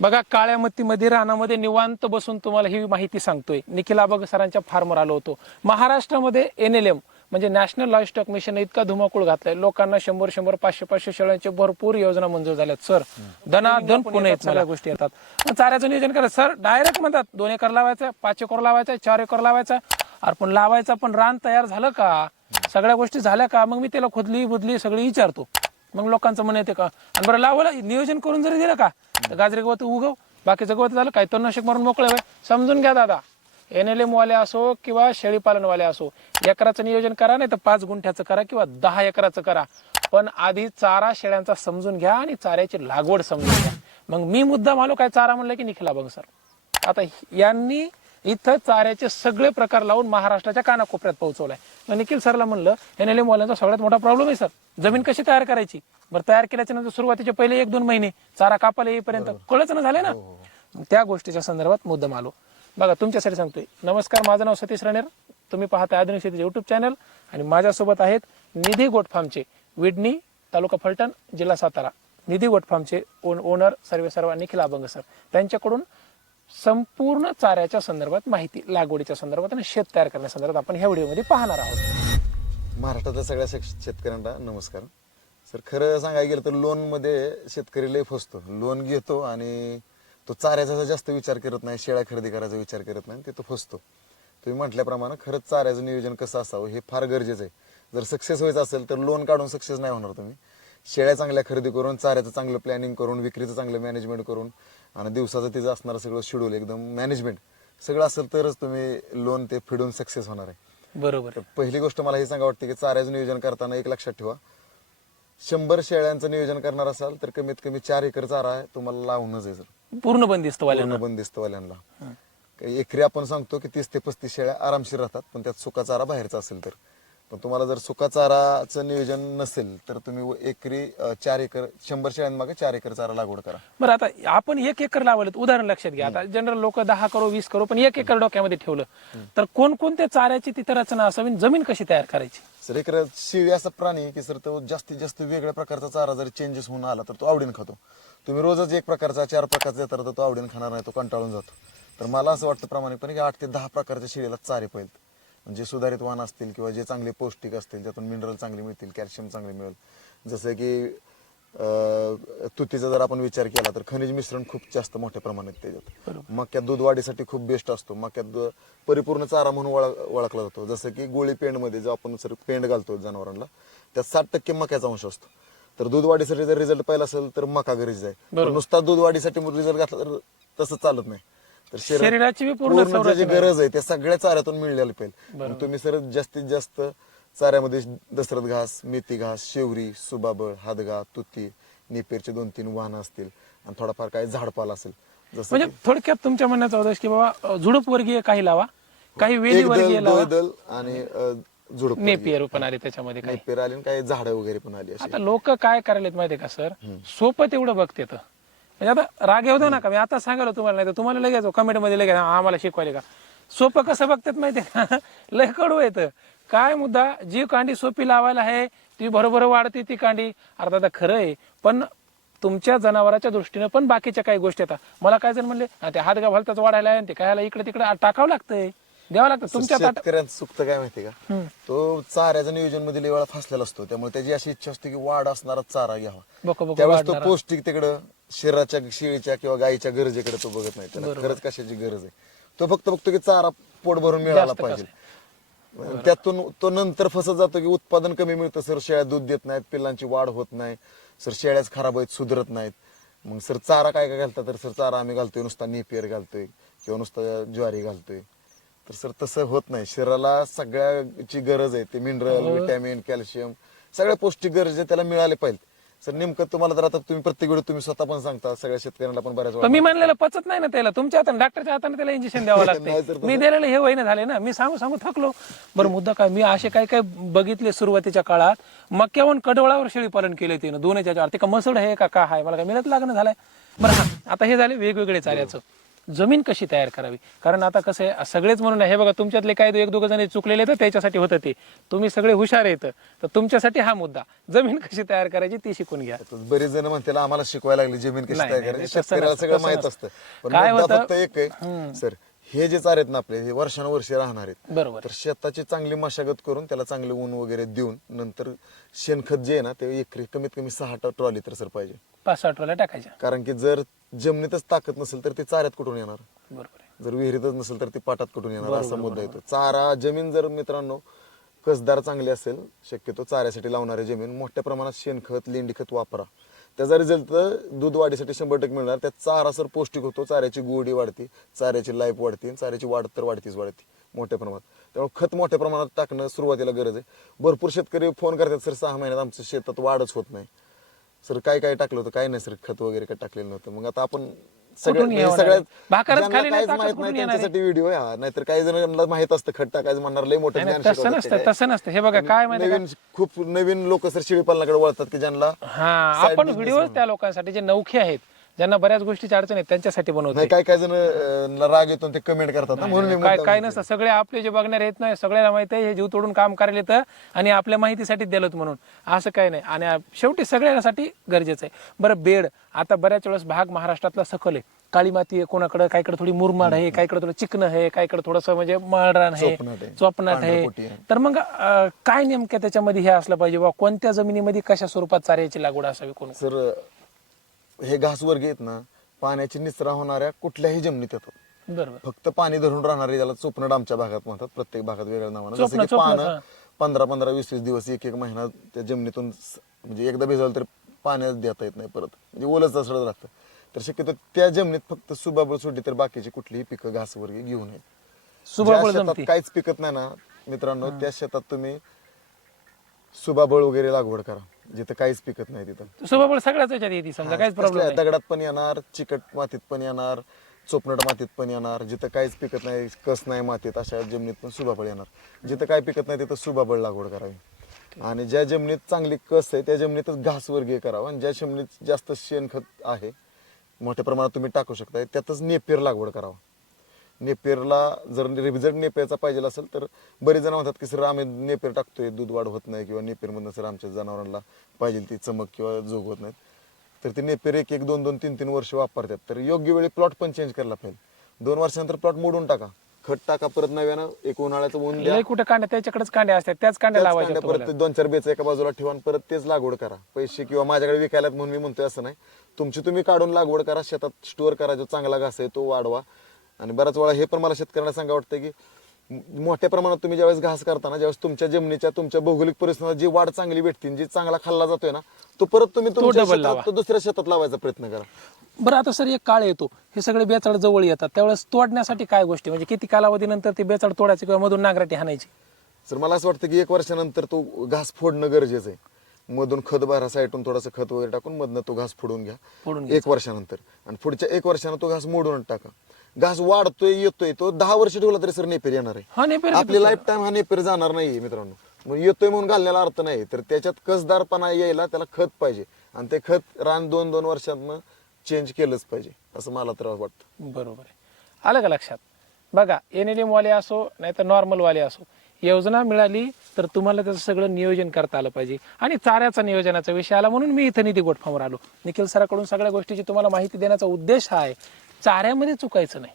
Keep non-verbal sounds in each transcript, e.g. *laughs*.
बघा काळ्या मत्तीमध्ये रानामध्ये निवांत बसून तुम्हाला ही माहिती सांगतोय. निखिल आबग सरांच्या फार्मवर आलो होतो. महाराष्ट्रामध्ये एन एल एम म्हणजे नॅशनल लाईफ स्टॉक मिशन इतका धुमाकूळ घातलाय. लोकांना शंभर शंभर पाचशे पाचशे शेळ्यांचे भरपूर योजना मंजूर झाल्यात सर. धनाधन पुणे सगळ्या गोष्टी येतात. चाऱ्याचं नियोजन करा सर. डायरेक्ट म्हणतात दोन एकर लावायचं पाच एकर लावायचं चार एकर लावायचं. अरे पण लावायचा पण रान तयार झालं का? सगळ्या गोष्टी झाल्या का? मग मी त्याला खोदली बुदली सगळी विचारतो. मग लोकांचं म्हण येते का? आणि बरं लावलं नियोजन करून जरी दिलं का? तर गाजरे गवत उगव बाकीचं गवत झालं काय तणनाशक मारून मोकळे समजून घ्या दादा. एन एल एम वाले असो किंवा शेळीपालनवाले असो एकराचं नियोजन करा नाही तर पाच गुंठ्याचं करा किंवा दहा एकराचं करा. पण आधी चारा शेळ्यांचा समजून घ्या आणि चाऱ्याची लागवड समजून घ्या. मग मी मुद्दा मालो काय चारा म्हणलं की निखिला बघ सर? आता यांनी इथं चाऱ्याचे सगळे प्रकार लावून महाराष्ट्राच्या कानाकोपऱ्यात पोहोचवलाय. मग निखिल सरला म्हणलं एन एल एम वाल्यांचा सगळ्यात मोठा प्रॉब्लेम आहे सर जमीन कशी तयार करायची? बरं तयार केल्याच्यानंतर सुरुवातीचे पहिले एक दोन महिने चारा कापायला येईपर्यंत कळच ना झाले ना? मग त्या गोष्टीच्या संदर्भात मुद्दाम आलो. बघा तुमच्यासाठी सांगतोय. नमस्कार माझं नाव सतीश राणेर तुम्ही पाहता आधुनिक शेतीचे युट्यूब चॅनल आणि माझ्यासोबत आहेत निधी गोट फार्मचे विडणी तालुका फलटण जिल्हा सातारा. निधी गोट फार्मचे ओनर सर्वे सर्व निखिल अभंग सर त्यांच्याकडून संपूर्ण चाऱ्याच्या संदर्भात माहिती लागवडीच्या संदर्भात आणि शेत तयार करण्यासंदर्भात आपण ह्या व्हिडिओमध्ये पाहणार आहोत. महाराष्ट्रातल्या सगळ्या शेक- शेतकऱ्यांना नमस्कार. सर खरं सांगायला गेलं तर लोनमध्ये शेतकरी लय फसतो. लोन घेतो आणि तो चाऱ्याचा जास्त विचार करत नाही शेळ्या खरेदी करायचा विचार करत नाही ते तो फसतो. तुम्ही म्हटल्याप्रमाणे खरंच चाऱ्याचं नियोजन कसं असावं हे फार गरजेचं आहे. जर सक्सेस व्हायचं असेल तर लोन काढून सक्सेस नाही होणार तुम्ही. शेळ्या चांगल्या खरेदी करून चाऱ्याचं चांगलं प्लॅनिंग करून विक्रीचं चांगलं मॅनेजमेंट करून आणि दिवसाचं तिचं असणारं सगळं शेड्यूल एकदम मॅनेजमेंट सगळं असेल तरच तुम्ही लोन ते फिडून सक्सेस होणार आहे. बरोबर. पहिली गोष्ट मला हे सांगा वाटते की चाऱ्याचं नियोजन करताना एक लक्षात ठेवा. शंभर शेळ्यांचं नियोजन करणार असाल तर कमीत कमी चार एकर चारा आहे तुम्हाला लावूनच आहे सर. पूर्ण बंदिस्त वाल्यांना. पूर्ण बंदिस्तवाल्यांना काही एकरी आपण सांगतो की तीस ते पस्तीस शेळ्या आरामशीर राहतात पण त्यात सुका चारा बाहेरचा असेल तर. पण तुम्हाला जर सुका चाराचं नियोजन नसेल तर तुम्ही एकरी अं, चार एकर शंभर शेळ्यांमागे चार एकर चारा लागवड करा. बरं आता आपण एक एकर लावलं उदाहरण लक्षात घ्या. आता जनरल लोक दहा करो वीस करो पण एक एकर डोक्यामध्ये ठेवलं. तर कोणकोणत्या चाऱ्याची तिथं रचना असावी आणि जमीन कशी तयार करायची? सर एक शिवी असा प्राणी आहे की सर तो जास्तीत जास्त वेगळ्या प्रकारचा चारा जर चेंजेस होऊन आला तर तो आवडीने खातो. तुम्ही रोजच एक प्रकारचा चार प्रकारचा देता तर तो आवडीने खाणार नाही तो कंटाळून जातो. तर मला असं वाटतं प्रामाणिकपणे की आठ ते दहा प्रकारच्या शिळीला चारे पाहिजेत. म्हणजे सुधारित वाण असतील किंवा जे चांगले पौष्टिक असतील त्यातून मिनरल चांगले मिळतील कॅल्शियम चांगले मिळेल. जसं की तुतीचा जर आपण विचार केला तर खनिज मिश्रण खूप जास्त मोठ्या प्रमाणात त्याच्यात. मक्यात दूध वाढीसाठी खूप बेस्ट असतो. मक्यात परिपूर्ण चारा म्हणून ओळख- ओळखला जातो. जसं की गोळी पेंडमध्ये जो आपण सर पेंड घालतो जनावरांना त्यात साठ टक्के मक्याचा अंश असतो. तर दूध वाढीसाठी जर रिझल्ट पाहिला असेल तर मका गरजेचा आहे. नुसता दूध वाढीसाठी रिझल्ट घातला तर तसं चालत नाही. तर शरीर- शरीराची बी पूर्ण पूर्ण जी संरचना गरज आहे त्या सगळ्या चाऱ्यातून मिळाली पाहिजे तुम्ही सर जास्तीत जास्त चाऱ्यामध्ये दसरथ घास मेथी घास शेवरी सुबाबळ हादगा तुती नेपेरचे दोन तीन वाहनं असतील आणि थोडाफार काय झाडपाला असेल जसं म्हणजे थोडक्यात तुमच्या म्हणण्याचा उद्देश की बाबा अ, झुडूप वर्गीय काही लावा काही वेली वर्गीय लावा. दोय दल आणि अ, झुडूप नेपियर पण आले त्याच्यामध्ये काही. नेपेर आली आणि काही झाडं वगैरे पण आली अशी. आता लोक काय करायलेत माहितीये का सर? सोपं तेवढं बघते म्हणजे आता राग येऊ दे नका मी आता सांगायला तुम्हाला नाही तर तुम्हाला लगेच कमेंटमध्ये लगेच "हा, आम्हाला शिकवायले का? सोपं कसं बघतात माहितीये का? *laughs* लय कडू येतं काय मुद्दा? जी कांडी सोपी लावायला आहे ती बरोबर वाढते ती कांडी. अर्थात आता खरं आहे. पण तुमच्या जनावराच्या दृष्टीनं पण बाकीच्या काही गोष्टी येतात. मला काय जण म्हणले "हा, ते हात घालताच वाढायला आहे आणि ते खायला इकडे तिकडे टाकावं लागतंय. द्यावं लागतं. तुमच्या ताट शेतकऱ्यांचं चुकतं काय माहिती का? तो चाऱ्याच्या नियोजनमध्ये वेळा फासलेला असतो. त्यामुळे त्याची अशी इच्छा असते की वाढ असणारा चारा घ्यावा. त्यावेळेस तो पौष्टिक तिकडं शरीराच्या शिळीच्या किंवा गायीच्या गरजेकडे तो बघत नाही त्याला. खरंच कशाची गरज आहे? तो फक्त बघतो की चारा पोट भरून मिळाला पाहिजे. त्यातून तो नंतर फसत जातो की उत्पादन कमी मिळतं सर शेळ्या दूध देत नाहीत पिल्लांची वाढ होत नाही सर शेळ्याच खराब आहेत सुधरत नाहीत. मग सर चारा काय काय घालतात? तर सर चारा आम्ही घालतोय नुसता नेपियर घालतोय किंवा नुसता ज्वारी घालतोय. तर सर तसं होत नाही. शरीराला सगळ्याची गरज आहे. ते मिनरल विटॅमिन कॅल्शियम सगळ्या पौष्टिक गरज त्याला मिळाले पाहिजे सर नेमकं तुम्हाला तर आता तुम्ही प्रत्येक वेळी तुम्ही स्वतः पण सांगता सगळ्या शेतकऱ्यांना पण बऱ्याच पण वेळा मी म्हणलेलं पचत नाही ना त्याला. तुमच्या हाताने डॉक्टरच्या हाताने त्याला इंजेक्शन द्यावं *laughs* नाही लागतं मी दिलेलं हे वयने झाले ना मी सांगू सांगू थकलो. बरं मुद्दा काय? मी असे काय काय बघितले सुरुवातीच्या काळात. मक्याहून कडवळावर शेळी पालन केले तिनं दोन्हीच्या चार ते का मसड आहे का काय आहे? मला काय मिळत लागणं झालंय? बरं हा. आता हे झाले वेगवेगळे चाऱ्याचं. जमीन कशी तयार करावी? कारण आता कसं आहे सगळेच म्हणून हे बघा तुमच्यातले काही एक दोघं जण चुकलेले तर त्याच्यासाठी होतं ते. तुम्ही सगळे हुशार येतं तर तुमच्यासाठी हा मुद्दा. जमीन कशी तयार करायची ती शिकून घ्या. बरेच जण म्हणतील आम्हाला शिकवायला लागली जमीन कशी तयार करायची? सगळं माहीत. असतं. काय होतं? एक सर हे जे चार आहेत ना आपले हे वर्षानुवर्षे राहणार आहेत. बरोबर. तर शेताची चांगली मशागत करून त्याला चांगले ऊन वगैरे देऊन नंतर शेणखत जे आहे ना ते एकरी कमीत कमी सहा ट्रॉली तर सर पाहिजे. पाच साठ वाला टाकायच्या. कारण की जर जमिनीतच ताकद नसेल तर ते चाऱ्यात कुठून येणार? बरोबर आहे. जर विहिरीतच नसेल तर ती पाटात कुठून येणार? असा मुद्दा येतो. चारा जमीन जर मित्रांनो कसदार चांगली असेल शक्यतो चाऱ्यासाठी लावणारी जमीन मोठ्या प्रमाणात शेणखत लेंडीखत वापरा. त्याचा रिझल्ट दूध वाढीसाठी शंभर टक्के मिळणार. त्यात चारा सर पौष्टिक होतो. चाऱ्याची गोडी वाढते चाऱ्याची लाईफ वाढते आणि चाऱ्याची वाढ तर वाढतीच वाढते मोठ्या प्रमाणात. त्यामुळे खत मोठ्या प्रमाणात टाकणं सुरुवातीला गरज आहे. भरपूर शेतकरी फोन करतात सर सहा महिन्यात आमच्या शेतात वाढच होत नाही. सर काय काय टाकलं होतं? काय नाही सर खत वगैरे काय टाकलेलं नव्हतं. मग आता आपण सगळ्या कुठून येणार? सगळ्यात भाकरच ज्यांना खाली नाही काहीच ताकद माहीत कुठून नाही येणार आहे? त्यांच्यासाठी व्हिडिओ आहे हा नाहीतर काही जणांना माहीत असतं खट टाकायचं म्हणणार लय मोठं नाही, ज्ञान नाही, तसं शिकवतात नसतं ते काय. तसं नसतं हे बघा काय माहिती नवीन खूप नवीन लोक सर शेळीपालनाकडे वळतात की ज्यांना हा side आपण business व्हिडिओ म्हणून. त्या लोकांसाठी जे नौखे आहेत ज्यांना बऱ्याच गोष्टीची अडचण आहे त्यांच्यासाठी बनवतो नाही काय काय जण अं, राग येतो आणि ते कमेंट करतात ना म्हणून मी काय मुद्दाम काय. नसतं सगळे आपले जे बघणारे आहेत ना सगळ्याला माहिती आहे हे जीव तोडून काम करायला येतं आणि आपल्या माहितीसाठी दिलं म्हणून. असं काही नाही. आणि शेवटी सगळ्यासाठी गरजेचं आहे. बरं बेड आता बऱ्याच वेळेस भाग महाराष्ट्रातला सखल आहे. काळी माती आहे कोणाकडे काहीकडे थोडी मुरमाड आहे काहीकडे थोडं चिकन आहे काहीकडे थोडंसं म्हणजे माळरान आहे. चोपनाट आहे आहे. तर मग अं, काय नेमकं त्याच्यामध्ये हे असलं पाहिजे? बा कोणत्या जमिनीमध्ये कशा स्वरूपात चाऱ्याची लागवड असावी कोण? सर हे घासवर्गीय आहेत ना पाण्याची निचरा होणाऱ्या कुठल्याही जमिनीत येतात बरोबर. फक्त पाणी धरून राहणारे ज्याला चोपनड आमच्या भागात म्हणतात प्रत्येक भागात वेगळ्या नावानं. जसं चोपणं, की चोपणं, पानं हा. पंधरा पंधरा वीस वीस दिवस एक एक महिना त्या जमिनीतून स- म्हणजे एकदा भिजवलं तर पाण्यात देता येत नाही परत. म्हणजे ओलच असं लागतं तर शक्यतो त्या जमिनीत फक्त सुबाबळ सोडली तर बाकीची कुठलीही पिकं घासवर्गीय घेऊ नये. सुबाबळ ज्या शेतात जमती. काहीच पिकत नाही ना मित्रांनो त्या शेतात तुम्ही सुबाबळ वगैरे लागवड करा. जिथं काहीच पिकत नाही तिथं. सुबाबळ सगळ्याच याच्यात येते समजा काहीच प्रॉब्लेम कसल्या दगडात पण येणार चिकट मातीत पण येणार चोपनट मातीत पण येणार जिथं काहीच पिकत नाही कस नाही मातीत अशा जमिनीत पण सुबाबळ येणार. जिथं काय पिकत नाही तिथं सुबाबळ लागवड करावी. आणि ज्या जमिनीत चांगली कस आहे त्या जमिनीतच घासवर्गीय करावं. आणि ज्या जमिनीत जास्त शेणखत आहे मोठ्या प्रमाणात तुम्ही टाकू शकता त्यातच नेपेर लागवड करावं. नेपेरला जर रिझल्ट नेपेरचा पाहिजे असेल तर बरेच जण म्हणतात की सर आम्ही नेपेर टाकतोय दूध वाढ होत नाही किंवा नेपेरमधनं सर आमच्या जनावरांना पाहिजे ती चमक किंवा जोग होत नाहीत. तर ते नेपेर एक एक दोन दोन तीन तीन वर्ष वापरतात. तर योग्य वेळी प्लॉट पण चेंज करायला पाहिजे. दोन वर्षानंतर प्लॉट मोडून टाका. खत टाका परत नव्यानं एक उन्हाळ्याचं ऊन द्या. लय कुठे कांड्या त्याच्याकडेच कांड्या असतात. त्याच कांड्या त्याच लावायच्या कांड्या परत तुम्हाला. दोन चार बेच एका बाजूला ठेवा आणि परत तेच लागवड करा. पैसे किंवा माझ्याकडे विकायला आहेत म्हणून मी म्हणतोय असं नाही. तुमची तुम्ही काढून लागवड करा. शेतात स्टोअर करा. जो चांगला घास आहे तो वाढवा. आणि बऱ्याच वेळा हे पण मला शेतकऱ्यांना सांगा वाटतं की मोठ्या प्रमाणात तुम्ही ज्यावेळेस घास करताना ज्यावेळेस तुमच्या जमिनीच्या तुमच्या भौगोलिक परिस्थितीत जी वाढ चांगली भेटतील जी चांगला खाल्ला जातोय ना तो परत तुम्ही तुमच्या double लावा. शेतात तो दुसऱ्या शेतात लावायचा प्रयत्न करा. बरं आता सर एक काळ येतो. हे सगळे बेचाळ जवळ येतात. त्यावेळेस तोडण्यासाठी काय गोष्टी? म्हणजे किती कालावधीनंतर ते बेचाळ तोडायचे किंवा मधून नागराटी हाणायची सर मला असं वाटतं की एक वर्षानंतर तो घास फोडणं गरजेचं आहे. मधून खत बारा साईटून थोडंसं खत वगैरे टाकून मधनं तो घास फोडून घ्या. एक वर्षानंतर. आणि पुढच्या एक वर्षानं तो घास मोडून टाका. घास वाढतोय येतोय तो दहा वर्ष ठेवला तरी सर नेपेर येणार आहे. हा नेपेर आपली लाईफ टाइम हा नेपेर जाणार नाही मित्रांनो. मग येतोय म्हणून घालण्याला अर्थ नाही तर त्याच्यात कसदारपणा यायला त्याला खत पाहिजे. आणि ते खत रान दोन दोन वर्षात चेंज केलंच पाहिजे असं मला तर वाटतं. बरोबर आहे. आलं का लक्षात? बघा एनएलएम वाले असो नाही तर नॉर्मल वाले असो योजना मिळाली तर तुम्हाला त्याचं सगळं नियोजन करता आलं पाहिजे. आणि चाऱ्याचा नियोजनाचा विषय आला म्हणून मी इथं निधी गोटफावर आलो. निखिल सराकडून सगळ्या गोष्टीची तुम्हाला माहिती देण्याचा उद्देश हा आहे. चाऱ्यामध्ये चुकायचं नाही.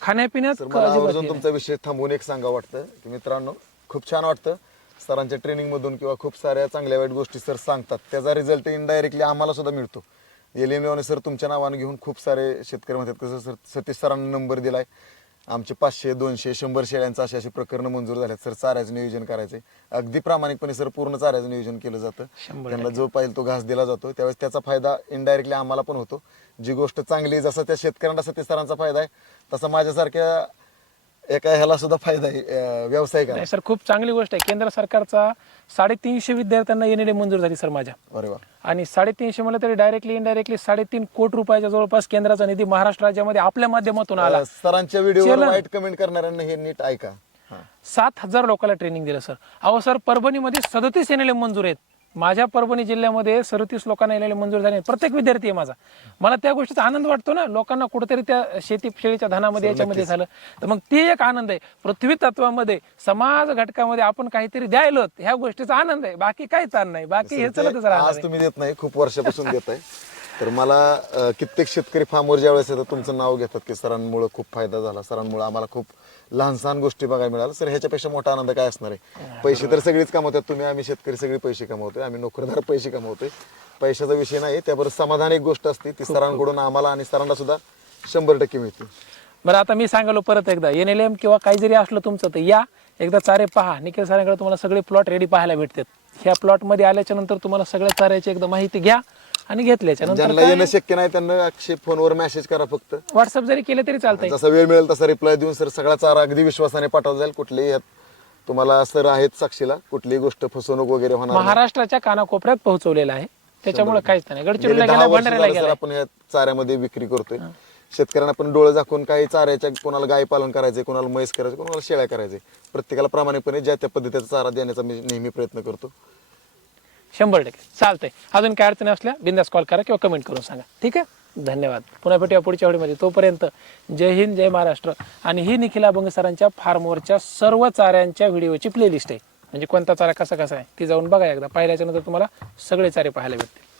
खाण्यापिण्यात तर मला अजिबात आवर्जून नाही. तुमचा विषय थांबवून एक सांगा वाटतं की मित्रांनो खूप छान वाटतं. सरांच्या ट्रेनिंग मधून किंवा खूप साऱ्या चांगल्या वाईट गोष्टी सर सांगतात. त्याचा रिझल्ट इनडायरेक्टली आम्हाला सुद्धा मिळतो. एल सर तुमच्या नावानं घेऊन खूप सारे शेतकरी म्हणतात कसं सर सतीश सरांना नंबर दिलाय. आमचे पाचशे दोनशे शंभर शेळ्यांचं अशी अशी प्रकरणं मंजूर झाल्यात सर चाऱ्याचं नियोजन करायचंय. अगदी प्रामाणिकपणे सर पूर्ण चाऱ्याचं नियोजन केलं जातं. त्यांना जो पाहिजे तो घास दिला जातो. त्यावेळेस त्याचा फायदा इनडायरेक्टली आम्हाला पण होतो. जी गोष्ट चांगली जसं त्या शेतकऱ्यांना सतीश सरांचा फायदा आहे तसा माझ्यासारख्या एका ह्याला सुद्धा फायदा आहे व्यावसायिकाला नाही सर खूप चांगली गोष्ट आहे. केंद्र सरकारचा साडेतीनशे विद्यार्थ्यांना एनएलए मंजूर झाली सर माझ्या. अरे वा. आणि साडेतीनशे म्हणलं तरी डायरेक्टली इनडायरेक्टली साडेतीन कोटी रुपयाच्या जवळपास केंद्राचा निधी महाराष्ट्र राज्यामध्ये आपल्या माध्यमातून आला. अं, सरांच्या व्हिडिओवर चला. वाईट कमेंट करणाऱ्यांना हे नीट ऐका. हा. सात हजार लोकांना ट्रेनिंग दिलं सर. अहो सर परभणीमध्ये सदतीस एनएलएम मंजूर आहेत. माझ्या परभणी जिल्ह्यामध्ये सदतीस लोकांना येलेले मंजूर झाले प्रत्येक विद्यार्थी आहे माझा. मला त्या गोष्टीचा आनंद वाटतो ना. लोकांना कुठेतरी त्या शेती शेळीच्या धनामध्ये याच्यामध्ये झालं. तर मग ती एक आनंद आहे. पृथ्वी तत्वामध्ये समाज घटकामध्ये आपण काहीतरी द्यायलो ह्या गोष्टीचा आनंद आहे. बाकी काही ताण नाही. बाकी हे चलतच राहणार आज. तुम्ही देत नाही. खूप वर्षापासून देत आहे. *laughs* तर मला अं, कित्येक शेतकरी फार्मवर ज्यावेळेस येतात तुमचं नाव घेतात की सरांमुळे खूप फायदा झाला सरांमुळे आम्हाला खूप लहान सहान गोष्टी बघायला मिळाल्या. सर ह्याच्यापेक्षा मोठा आनंद काय असणार आहे? पैसे तर सगळीच कमवतात. तुम्ही आम्ही शेतकरी सगळे पैसे कमवतोय. आम्ही नोकरदार पैसे कमवतोय. पैशाचा विषय नाही. त्याबरोबर समाधान एक गोष्ट असते ती सरांकडून आम्हाला आणि सरांना सुद्धा शंभर टक्के मिळते. बरं आता मी सांगालो परत एकदा. एनएलएम किंवा काही जरी असलं तुमचं तर या. एकदा चारे पहा. निखिल सरांकडे तुम्हाला सगळे प्लॉट रेडी पाहायला भेटतात. ह्या प्लॉटमध्ये आल्याच्यानंतर तुम्हाला सगळ्या चाऱ्याची एकदा माहिती घ्या. आणि ज्यांना येणं शक्य नाही त्यांना अक्षय फोनवर मेसेज करा फक्त. व्हॉट्सअप जरी केले तरी चालतंय. जसा वेळ मिळेल तसा रिप्लाय देऊन सर सगळा चारा अगदी विश्वासाने पाठवला जाईल. कुठलीही यात तुम्हाला सर आहेत साक्षीला कुठलीही गोष्ट फसवणूक वगैरे होणार नाही. महाराष्ट्राच्या कानाकोपऱ्यात पोहोचवलेला आहे. त्याच्यामुळे काहीच नाही. गेली गडचिरोलीला दहा गेला वर्ष भंडाऱ्याला झालं सर गेला आपण या चाऱ्यामध्ये विक्री करतोय. शेतकऱ्यांना पण डोळे झाकून काही चाऱ्याच्या कोणाला गाय पालन करायचे कोणाला म्हैस करायचे कोणाला शेळ्या करायचे प्रत्येकाला प्रामाणिकपणे ज्या त्या पद्धतीचा चारा देण्याचा मी नेहमी प्रयत्न करतो. शंभर टक्के. चालतंय. अजून काय अडचणी असल्या बिंदास कॉल करा किंवा कमेंट करून सांगा. ठीक आहे? धन्यवाद. पुन्हा भेटूया पुढच्या आवडीमध्ये. तोपर्यंत जय हिंद जय महाराष्ट्र. आणि ही निखिल अभंग सरांच्या फार्मवरच्या सर्व चाऱ्यांच्या व्हिडिओची प्लेलिस्ट आहे. म्हणजे कोणता चारा कसा कसा आहे ती जाऊन बघा एकदा. पाहिल्याच्यानंतर तुम्हाला सगळे चारे पाहायला भेटतील.